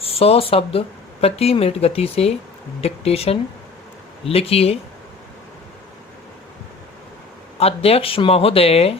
100 शब्द प्रति मिनट गति से डिक्टेशन लिखिए। अध्यक्ष महोदय,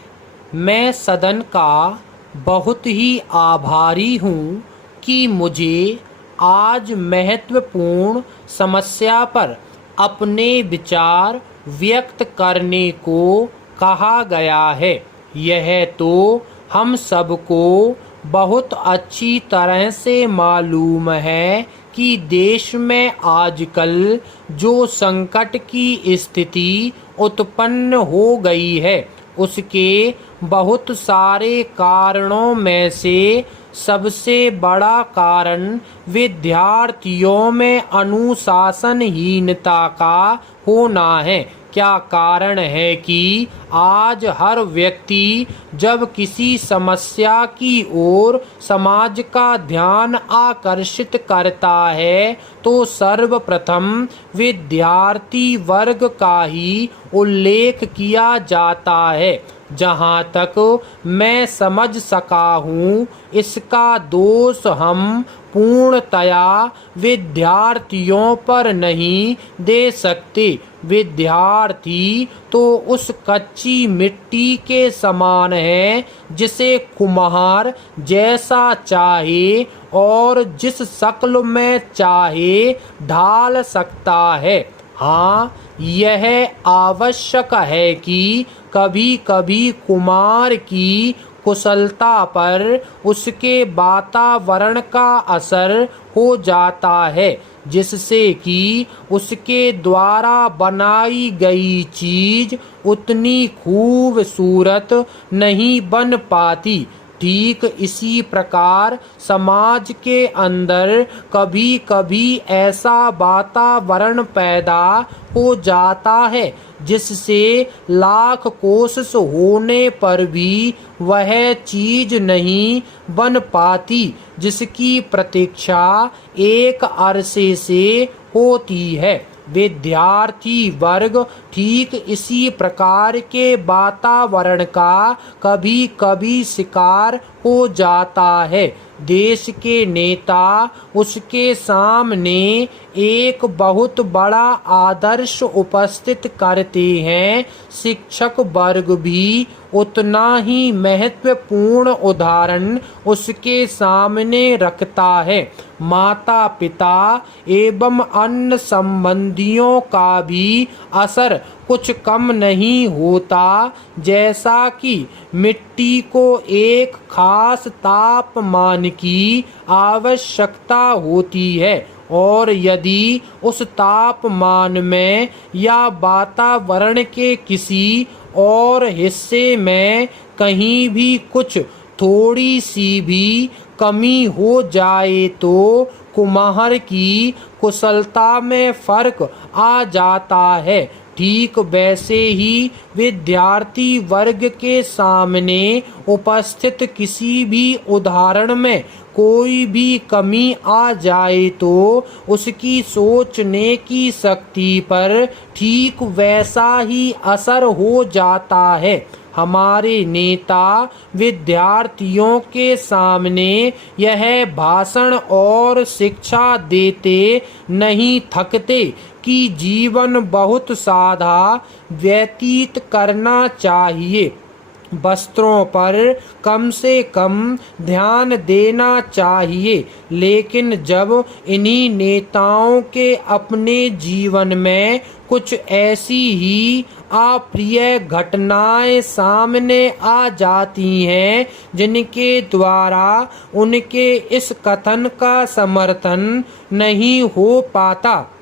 मैं सदन का बहुत ही आभारी हूँ कि मुझे आज महत्वपूर्ण समस्या पर अपने विचार व्यक्त करने को कहा गया है। यह तो हम सबको बहुत अच्छी तरह से मालूम है कि देश में आजकल जो संकट की स्थिति उत्पन्न हो गई है, उसके बहुत सारे कारणों में से सबसे बड़ा कारण विद्यार्थियों में अनुशासनहीनता का होना है। क्या कारण है कि आज हर व्यक्ति जब किसी समस्या की ओर समाज का ध्यान आकर्षित करता है तो सर्वप्रथम विद्यार्थी वर्ग का ही उल्लेख किया जाता है। जहाँ तक मैं समझ सका हूँ, इसका दोष हम पूर्णतया विद्यार्थियों पर नहीं दे सकते। विद्यार्थी तो उस कच्ची मिट्टी के समान है जिसे कुम्हार जैसा चाहे और जिस शक्ल में चाहे ढाल सकता है। हाँ, यह आवश्यक है कि कभी कभी कुम्हार की कुशलता पर उसके वातावरण का असर हो जाता है, जिससे कि उसके द्वारा बनाई गई चीज उतनी खूबसूरत नहीं बन पाती। ठीक इसी प्रकार समाज के अंदर कभी कभी ऐसा वातावरण पैदा हो जाता है जिससे लाख कोशिश होने पर भी वह चीज नहीं बन पाती जिसकी प्रतीक्षा एक अरसे से होती है। विद्यार्थी वर्ग ठीक इसी प्रकार के वातावरण का कभी कभी शिकार हो जाता है। देश के नेता उसके सामने एक बहुत बड़ा आदर्श उपस्थित करते हैं। शिक्षक वर्ग भी उतना ही महत्वपूर्ण उदाहरण उसके सामने रखता है। माता पिता एवं अन्य संबंधियों का भी असर कुछ कम नहीं होता। जैसा कि मिट्टी को एक खास तापमान की आवश्यकता होती है और यदि उस तापमान में या वातावरण के किसी और हिस्से में कहीं भी कुछ थोड़ी सी भी कमी हो जाए तो कुम्हार की कुशलता में फर्क आ जाता है। ठीक वैसे ही विद्यार्थी वर्ग के सामने उपस्थित किसी भी उदाहरण में कोई भी कमी आ जाए तो उसकी सोचने की शक्ति पर ठीक वैसा ही असर हो जाता है। हमारे नेता विद्यार्थियों के सामने यह भाषण और शिक्षा देते नहीं थकते कि जीवन बहुत सादा व्यतीत करना चाहिए। वस्त्रों पर कम से कम ध्यान देना चाहिए, लेकिन जब इन्हीं नेताओं के अपने जीवन में कुछ ऐसी ही अप्रिय घटनाएं सामने आ जाती हैं जिनके द्वारा उनके इस कथन का समर्थन नहीं हो पाता,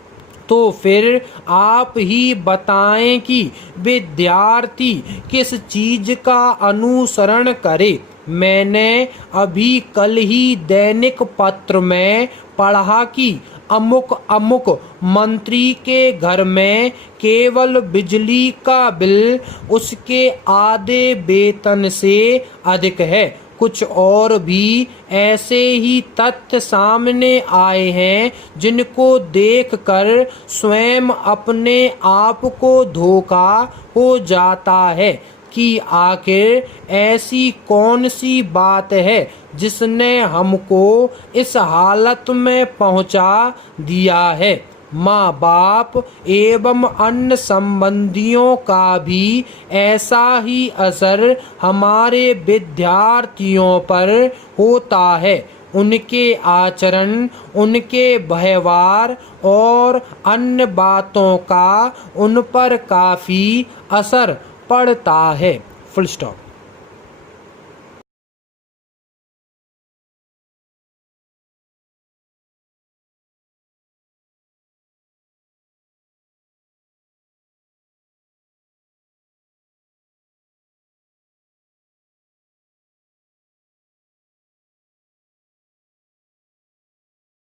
तो फिर आप ही बताएं कि विद्यार्थी किस चीज का अनुसरण करे। मैंने अभी कल ही दैनिक पत्र में पढ़ा कि अमुक अमुक मंत्री के घर में केवल बिजली का बिल उसके आधे वेतन से अधिक है। कुछ और भी ऐसे ही तथ्य सामने आए हैं जिनको देखकर स्वयं अपने आप को धोखा हो जाता है। कि आखिर ऐसी कौन सी बात है जिसने हमको इस हालत में पहुंचा दिया है। माँ बाप एवं अन्य संबंधियों का भी ऐसा ही असर हमारे विद्यार्थियों पर होता है। उनके आचरण, उनके व्यवहार और अन्य बातों का उन पर काफ़ी असर पड़ता है। Full stop.